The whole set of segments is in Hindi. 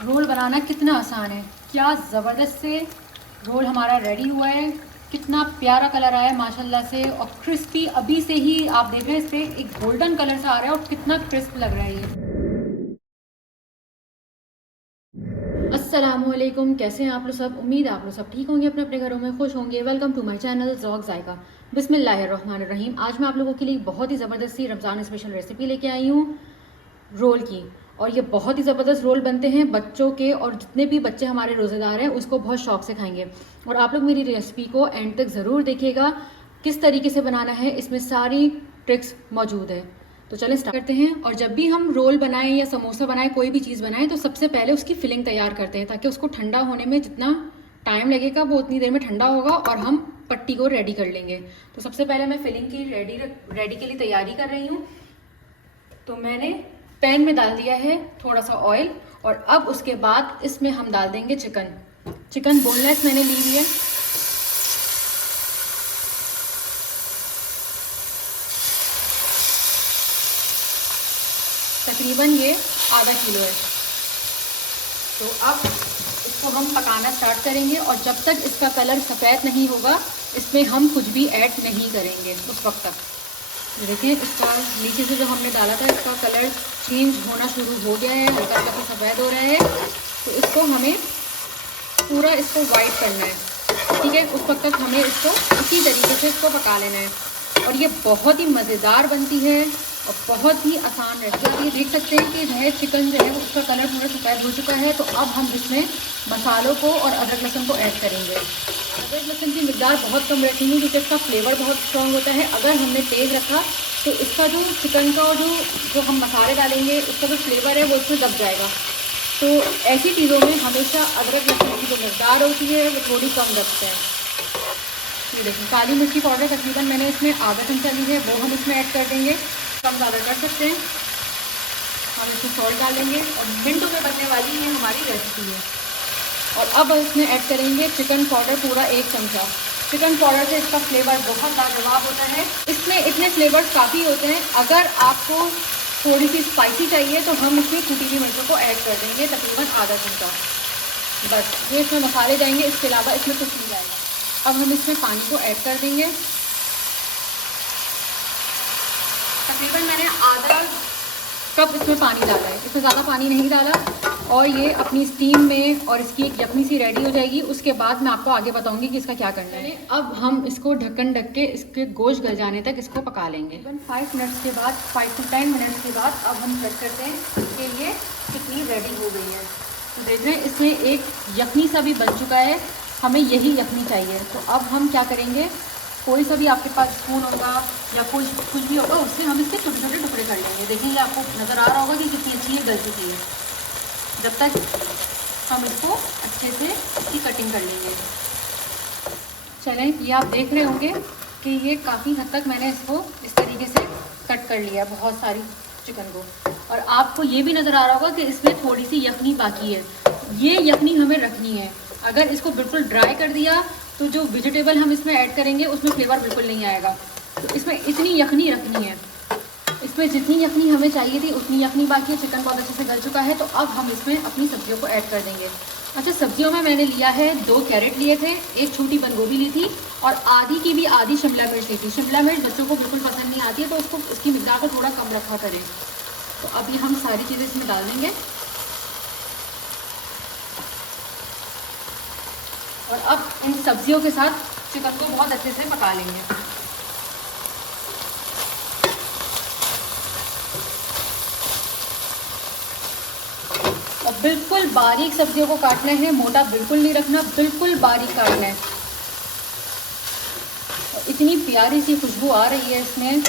रोल बनाना कितना आसान है, क्या ज़बरदस्त से रोल हमारा रेडी हुआ है। कितना प्यारा कलर आया है माशाल्लाह से, और क्रिस्पी अभी से ही आप देख रहे हैं इस पर एक गोल्डन कलर सा आ रहा है और कितना क्रिस्प लग रहा है ये। अस्सलामुअलैकुम, कैसे हैं आप लोग सब। उम्मीद है आप लोग सब ठीक होंगे, अपने अपने घरों में खुश होंगे। Welcome to my channel Zauq Zaiqa. बिस्मिल्लाहिर्रहमानिर्रहीम। आज मैं आप लोगों के लिए बहुत ही ज़बरदस्त सी रमज़ान स्पेशल रेसिपी लेके आई हूँ रोल की। और ये बहुत ही ज़बरदस्त रोल बनते हैं बच्चों के, और जितने भी बच्चे हमारे रोज़ेदार हैं उसको बहुत शौक से खाएंगे। और आप लोग मेरी रेसिपी को एंड तक ज़रूर देखिएगा, किस तरीके से बनाना है इसमें सारी ट्रिक्स मौजूद है। तो चलें स्टार्ट करते हैं। और जब भी हम रोल बनाएं या समोसा बनाएं, कोई भी चीज़ बनाएं, तो सबसे पहले उसकी फिलिंग तैयार करते हैं, ताकि उसको ठंडा होने में जितना टाइम लगेगा वो उतनी देर में ठंडा होगा और हम पट्टी को रेडी कर लेंगे। तो सबसे पहले मैं फिलिंग की रेडी के लिए तैयारी कर रही हूँ। तो मैंने पैन में डाल दिया है थोड़ा सा ऑयल, और अब उसके बाद इसमें हम डाल देंगे चिकन बोनलेस मैंने ली हुई है। तकरीबन ये आधा किलो है। तो अब इसको हम पकाना स्टार्ट करेंगे, और जब तक इसका कलर सफ़ेद नहीं होगा इसमें हम कुछ भी ऐड नहीं करेंगे उस वक्त तक। देखिए इसका नीचे से जो हमने डाला था इसका कलर चेंज होना शुरू हो गया है, हल्का हल्का सफ़ेद हो रहा है। तो इसको हमें पूरा इसको वाइट करना है, ठीक है। उस वक्त तक हमें इसको इसी तरीके से इसको पका लेना है। और ये बहुत ही मज़ेदार बनती है और बहुत ही आसान रहती है। आप ये देख सकते हैं कि है चिकन जो है उसका कलर पूरा सफ़ेद हो चुका है। तो अब हम इसमें मसालों को और अदरक लहसुन को ऐड करेंगे। अदरक लहसुन की मिकदार बहुत कम रखेंगे क्योंकि इसका फ्लेवर बहुत स्ट्रॉन्ग होता है। अगर हमने तेज़ रखा तो इसका जो चिकन का जो हम मसाले डालेंगे उसका जो फ्लेवर है वो इसमें दब जाएगा। तो ऐसी चीज़ों में हमेशा अदरक लहसुन की जो मिकदार होती है वो थोड़ी कम रखते हैं। ये देखिए काली मिर्ची पाउडर तकरीबन मैंने इसमें आधा चमचा ली है, वो हम इसमें ऐड कर देंगे। कम ज़्यादा कर सकते हैं। हम इसमें सॉल्ट डालेंगे और मिनटों में बनने वाली ये हमारी रेसिपी है। और अब इसमें ऐड करेंगे चिकन पाउडर पूरा 1 चमचा। चिकन पाउडर से इसका फ्लेवर बहुत लाजवाब होता है। इसमें इतने फ्लेवर्स काफ़ी होते हैं। अगर आपको थोड़ी सी स्पाइसी चाहिए तो हम इसमें कुटी हुई मिर्चों को ऐड कर देंगे, तकरीबन आधा चमचा। बस ये इसमें मसाले जाएंगे, इसके अलावा इसमें कुछ नहीं जाएगा। अब हम इसमें पानी को ऐड कर देंगे। तकरीबन मैंने आधा कप इसमें पानी डाला है, इसमें ज़्यादा पानी नहीं डाला। और ये अपनी स्टीम में और इसकी एक यखनी सी रेडी हो जाएगी। उसके बाद मैं आपको आगे बताऊंगी कि इसका क्या करना है। अब हम इसको ढक्कन ढक के इसके गोश्त गल जाने तक इसको पका लेंगे। 5 मिनट्स के बाद 5 to 10 मिनट्स के बाद अब हम चेक करते हैं कि ये कितनी रेडी हो गई है। तो देख रहे हैं इसमें एक यखनी सा भी बन चुका है। हमें यही यखनी चाहिए। तो अब हम क्या करेंगे, कोई सा भी आपके पास स्पून होगा या कोई कुछ भी होगा उससे हम इसके छोटे छोटे टुकड़े कर लेंगे। देखेंगे आपको नज़र आ रहा होगा कि कितनी अच्छी ये गल चुकी है। जब तक हम इसको अच्छे से इसकी कटिंग कर लेंगे। चलें, ये आप देख रहे होंगे कि ये काफ़ी हद तक मैंने इसको इस तरीके से कट कर लिया बहुत सारी चिकन को। और आपको ये भी नज़र आ रहा होगा कि इसमें थोड़ी सी यखनी बाकी है। ये यखनी हमें रखनी है। अगर इसको बिल्कुल ड्राई कर दिया तो जो वेजिटेबल हम इसमें ऐड करेंगे उसमें फ्लेवर बिल्कुल नहीं आएगा। तो इसमें इतनी यखनी रखनी है। इसमें जितनी यखनी हमें चाहिए थी उतनी यखनी बाकी है। चिकन बहुत अच्छे से गल चुका है। तो अब हम इसमें अपनी सब्जियों को ऐड कर देंगे। अच्छा, सब्जियों में मैंने लिया है 2 कैरेट लिए थे, 1 छोटी बंद गोभी ली थी, और आधी की भी आधी शिमला मिर्च ली थी। शिमला मिर्च बच्चों को बिल्कुल पसंद नहीं आती है, तो उसको उसकी मिकदार को थोड़ा कम रखा करें। तो अब ये हम सारी चीज़ें इसमें डाल देंगे। और अब इन सब्जियों के साथ चिकन को बहुत अच्छे से पका लेंगे। और बिल्कुल बारीक सब्जियों को काटना है, मोटा बिल्कुल नहीं रखना, बिल्कुल बारीक काटना है। और इतनी प्यारी सी खुशबू आ रही है इसमें,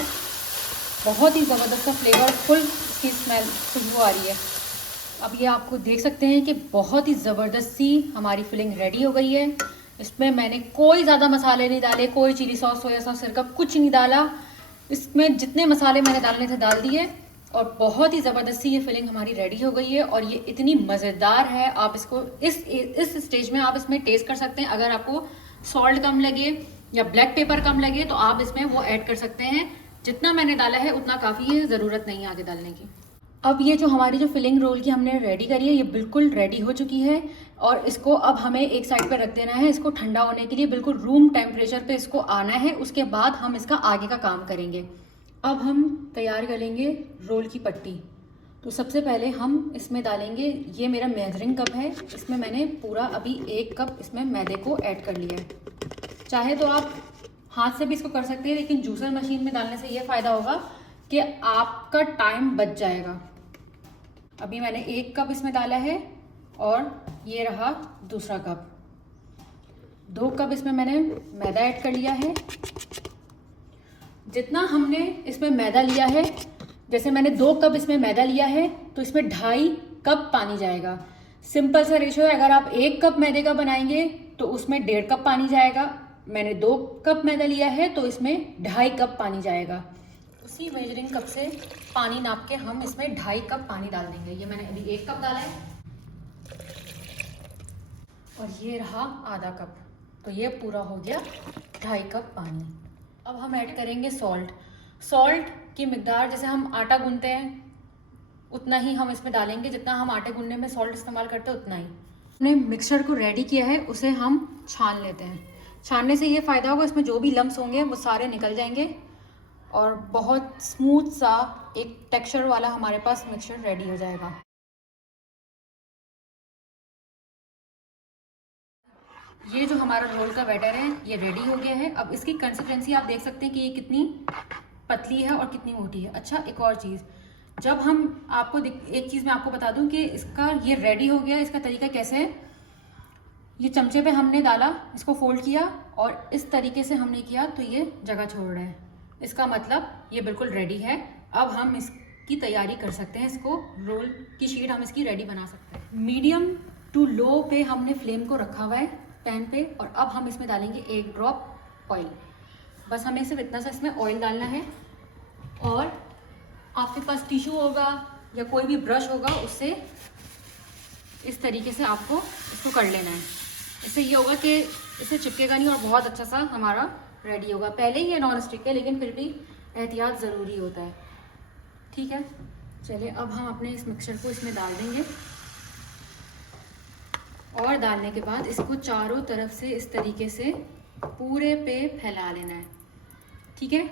बहुत ही ज़बरदस्त सा फ्लेवरफुल इसकी स्मेल खुशबू आ रही है। अब ये आपको देख सकते हैं कि बहुत ही ज़बरदस्त सी हमारी फिलिंग रेडी हो गई है। इसमें मैंने कोई ज़्यादा मसाले नहीं डाले, कोई चिली सॉस, सोया सॉस, सिरका कुछ नहीं डाला। इसमें जितने मसाले मैंने डालने थे डाल दिए, और बहुत ही ज़बरदस्त सी ये फिलिंग हमारी रेडी हो गई है। और ये इतनी मज़ेदार है, आप इसको इस स्टेज में आप इसमें टेस्ट कर सकते हैं। अगर आपको सॉल्ट कम लगे या ब्लैक पेपर कम लगे तो आप इसमें वो ऐड कर सकते हैं। जितना मैंने डाला है उतना काफ़ी है, ज़रूरत नहीं है आगे डालने की। अब ये जो हमारी जो फिलिंग रोल की हमने रेडी करी है, ये बिल्कुल रेडी हो चुकी है। और इसको अब हमें एक साइड पर रख देना है, इसको ठंडा होने के लिए। बिल्कुल रूम टेम्परेचर पे इसको आना है, उसके बाद हम इसका आगे का काम करेंगे। अब हम तैयार करेंगे रोल की पट्टी। तो सबसे पहले हम इसमें डालेंगे, ये मेरा मेजरिंग कप है, इसमें मैंने पूरा अभी 1 कप इसमें मैदे को ऐड कर लिया है। चाहे तो आप हाथ से भी इसको कर सकते हैं, लेकिन जूसर मशीन में डालने से ये फ़ायदा होगा कि आपका टाइम बच जाएगा। अभी मैंने 1 कप इसमें डाला है और ये रहा दूसरा कप। 2 कप इसमें मैंने मैदा ऐड कर लिया है। जितना हमने इसमें मैदा लिया है, जैसे मैंने 2 कप इसमें मैदा लिया है तो इसमें 2.5 कप पानी जाएगा। सिंपल सा रेशो है। अगर आप 1 कप मैदे का बनाएंगे तो उसमें 1.5 कप पानी जाएगा। मैंने 2 कप मैदा लिया है तो इसमें 2.5 कप पानी जाएगा। उसी मेजरिंग कप से पानी नाप के हम इसमें 2.5 कप पानी डाल देंगे। ये मैंने अभी 1 कप डाला है और ये रहा आधा कप, तो ये पूरा हो गया 2.5 कप पानी। अब हम ऐड करेंगे सॉल्ट। सॉल्ट की मिकदार जैसे हम आटा गूंथते हैं उतना ही हम इसमें डालेंगे, जितना हम आटे गूंथने में सॉल्ट इस्तेमाल करते हैं उतना ही। हमने मिक्सचर को रेडी किया है, उसे हम छान लेते हैं। छानने से ये फ़ायदा होगा, इसमें जो भी लम्स होंगे वो सारे निकल जाएंगे और बहुत स्मूथ सा एक टेक्सचर वाला हमारे पास मिक्सचर रेडी हो जाएगा। ये जो हमारा रोल का बैटर है ये रेडी हो गया है। अब इसकी कंसिस्टेंसी आप देख सकते हैं कि ये कितनी पतली है और कितनी मोटी है। अच्छा, एक और चीज़, जब हम आपको एक चीज़ मैं आपको बता दूं कि इसका ये रेडी हो गया, इसका तरीका कैसे है। ये चमचे पे हमने डाला, इसको फोल्ड किया और इस तरीके से हमने किया तो ये जगह छोड़ रहा है। इसका मतलब ये बिल्कुल रेडी है। अब हम इसकी तैयारी कर सकते हैं, इसको रोल की शीट हम इसकी रेडी बना सकते हैं। मीडियम टू लो पे हमने फ्लेम को रखा हुआ है पैन पे, और अब हम इसमें डालेंगे 1 ड्रॉप ऑयल। बस हमें सिर्फ इतना सा इसमें ऑयल डालना है और आपके पास टिश्यू होगा या कोई भी ब्रश होगा उससे इस तरीके से आपको इसको कर लेना है। इससे ये होगा कि इससे चिपकेगा नहीं और बहुत अच्छा सा हमारा रेडी होगा। पहले ही ये नॉन स्टिक है लेकिन फिर भी एहतियात ज़रूरी होता है। ठीक है, चलिए अब हम अपने इस मिक्सचर को इसमें डाल देंगे और डालने के बाद इसको चारों तरफ से इस तरीके से पूरे पे फैला लेना है। ठीक है,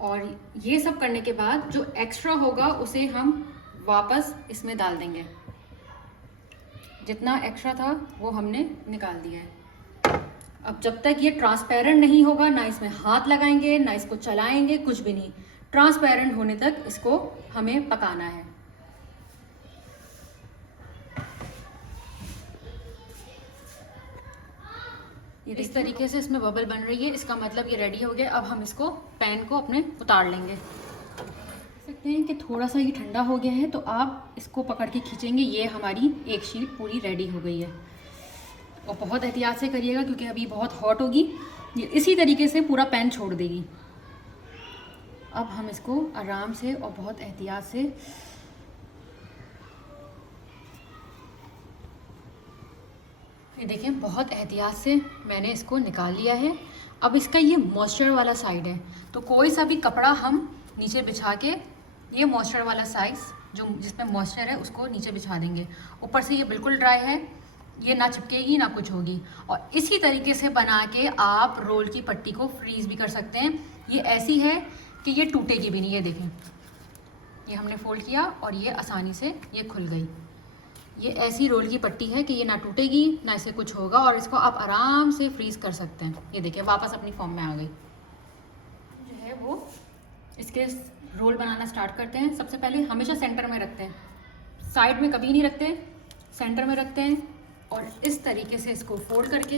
और ये सब करने के बाद जो एक्स्ट्रा होगा उसे हम वापस इसमें डाल देंगे। जितना एक्स्ट्रा था वो हमने निकाल दिया है। अब जब तक ये ट्रांसपेरेंट नहीं होगा, ना इसमें हाथ लगाएंगे ना इसको चलाएंगे, कुछ भी नहीं। ट्रांसपेरेंट होने तक इसको हमें पकाना है। ये इस तरीके से इसमें बबल बन रही है, इसका मतलब ये रेडी हो गया। अब हम इसको पैन को अपने उतार लेंगे। देख सकते हैं कि थोड़ा सा ये ठंडा हो गया है, तो आप इसको पकड़ के खींचेंगे, ये हमारी एक शीट पूरी रेडी हो गई है। और बहुत एहतियात से करिएगा क्योंकि अभी बहुत हॉट होगी, ये इसी तरीके से पूरा पैन छोड़ देगी। अब हम इसको आराम से और बहुत एहतियात से ये देखें, बहुत एहतियात से मैंने इसको निकाल लिया है। अब इसका ये मॉइस्चर वाला साइड है, तो कोई सा भी कपड़ा हम नीचे बिछा के ये मॉइस्चर वाला साइड जो जिसमें मॉइस्चर है उसको नीचे बिछा देंगे। ऊपर से ये बिल्कुल ड्राई है, ये ना चिपकेगी ना कुछ होगी। और इसी तरीके से बना के आप रोल की पट्टी को फ्रीज़ भी कर सकते हैं। ये ऐसी है कि ये टूटेगी भी नहीं। ये देखें, ये हमने फोल्ड किया और ये आसानी से ये खुल गई। ये ऐसी रोल की पट्टी है कि ये ना टूटेगी ना इसे कुछ होगा और इसको आप आराम से फ्रीज़ कर सकते हैं। ये देखिए वापस अपनी फॉर्म में आ गई। जो है वो इसके रोल बनाना स्टार्ट करते हैं। सबसे पहले हमेशा सेंटर में रखते हैं, साइड में कभी नहीं रखते, सेंटर में रखते हैं और इस तरीके से इसको फोल्ड करके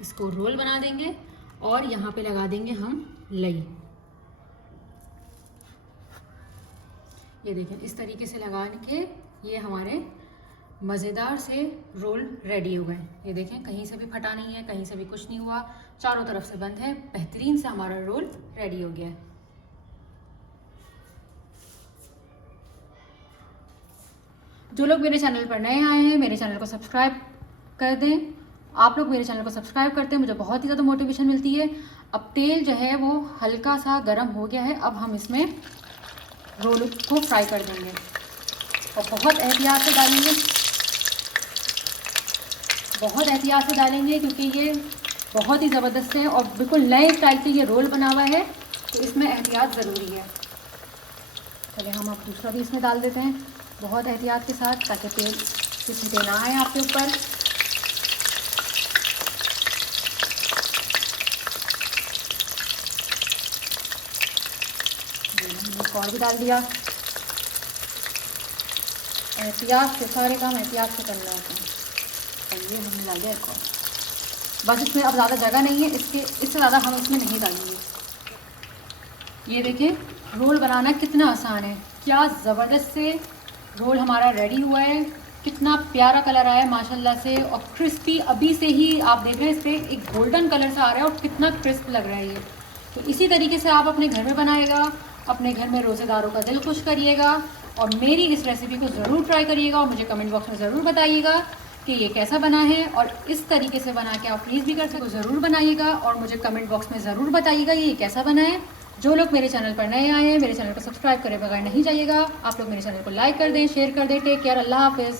इसको रोल बना देंगे और यहाँ पे लगा देंगे हम लई। ये देखें, इस तरीके से लगा के ये हमारे मज़ेदार से रोल रेडी हो गए। ये देखें, कहीं से भी फटा नहीं है, कहीं से भी कुछ नहीं हुआ, चारों तरफ से बंद है। बेहतरीन से हमारा रोल रेडी हो गया है। जो लोग मेरे चैनल पर नए आए हैं, मेरे चैनल को सब्सक्राइब कर दें। आप लोग मेरे चैनल को सब्सक्राइब करते हैं, मुझे बहुत ही ज़्यादा मोटिवेशन मिलती है। अब तेल जो है वो हल्का सा गर्म हो गया है। अब हम इसमें रोल को फ्राई कर देंगे। और बहुत एहतियात से डालेंगे, बहुत एहतियात से डालेंगे, क्योंकि ये बहुत ही ज़बरदस्त है और बिल्कुल नए स्टाइल से ये रोल बना हुआ है, तो इसमें एहतियात ज़रूरी है। चलिए हम अब दूसरा भी इसमें डाल देते हैं बहुत एहतियात के साथ, ताकि तेल की छींटे ना आए आपके ऊपर। एक और भी डाल दिया। एहतियात से सारे काम एहतियात से करना होता है। चलिए हमने डाल दिया एक और। बस इसमें अब ज़्यादा जगह नहीं है, इससे ज़्यादा हम इसमें नहीं डालेंगे। ये देखिए रोल बनाना कितना आसान है, क्या ज़बरदस्त से रोल हमारा रेडी हुआ है। कितना प्यारा कलर आया है माशाल्लाह से, और क्रिस्पी अभी से ही आप देख रहे हैं इस पर एक गोल्डन कलर सा आ रहा है और कितना क्रिस्प लग रहा है ये। तो इसी तरीके से आप अपने घर में बनाएगा, अपने घर में रोज़ेदारों का दिल खुश करिएगा, और मेरी इस रेसिपी को ज़रूर ट्राई करिएगा और मुझे कमेंट बॉक्स में ज़रूर बताइएगा कि ये कैसा बना है। और इस तरीके से बना के आप प्लीज़ भी कर सकते, ज़रूर बनाइएगा और मुझे कमेंट बॉक्स में ज़रूर बताइएगा ये कैसा बना है। जो लोग मेरे चैनल पर नए आए हैं, मेरे चैनल को सब्सक्राइब करे बगैर नहीं जाइएगा। आप लोग मेरे चैनल को लाइक कर दें, शेयर कर दें। टेक केयर, अल्लाह हाफिज़।